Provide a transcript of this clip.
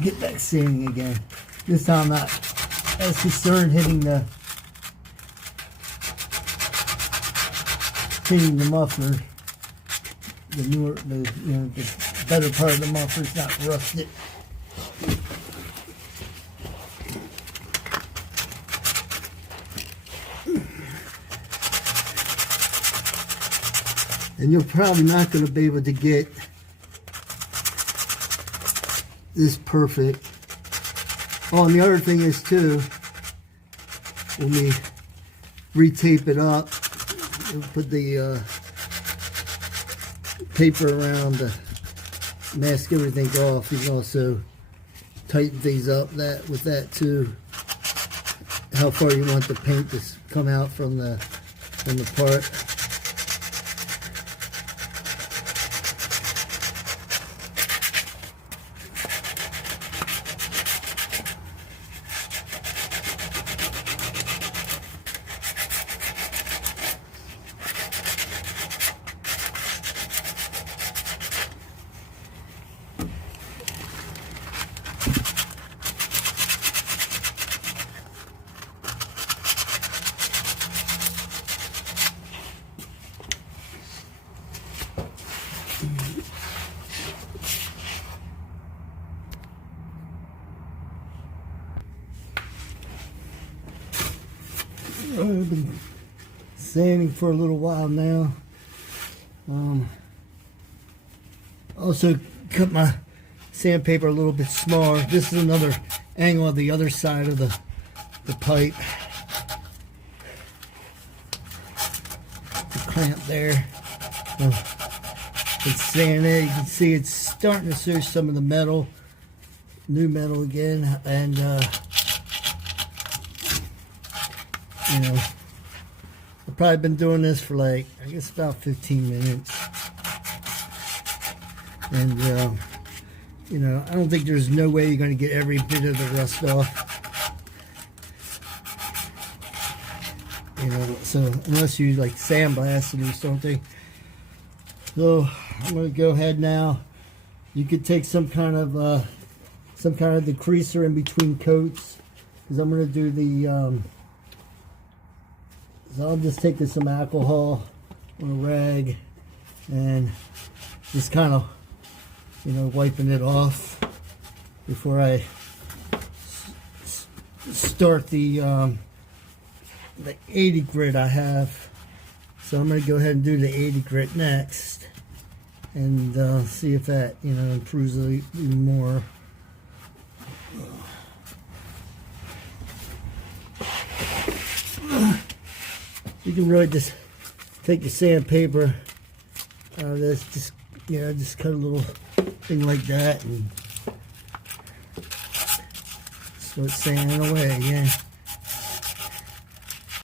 Get that sanding again. This time I'm not as concerned hitting the muffler. The newer, the better part of the muffler's not rusted. And you're probably not going to be able to get this perfect. Oh, and the other thing is too, when we re-tape it up, we'll put the paper around to mask everything off. You can also tighten things up with that too. How far you want the paint to come out from the part. I've been sanding for a little while now. Also cut my sandpaper a little bit smaller. This is another angle of the other side of the pipe. The clamp there. It's sanding it. You can see it's starting to show some of the metal, new metal again, and you know, I've probably been doing this for like, I guess about 15 minutes. And, you know, I don't think there's no way you're going to get every bit of the rust off. You know, so unless you like sandblast it or something. So I'm going to go ahead now. You could take some kind of degreaser in between coats, because I'm going to do the, so I'll just take some alcohol on a rag and just kind of, you know, wiping it off before I start the 80 grit I have. So I'm going to go ahead and do the 80 grit next and see if that, you know, improves it even more. You can really just take your sandpaper out of this, just, you know, just cut a little thing like that and start sanding away again.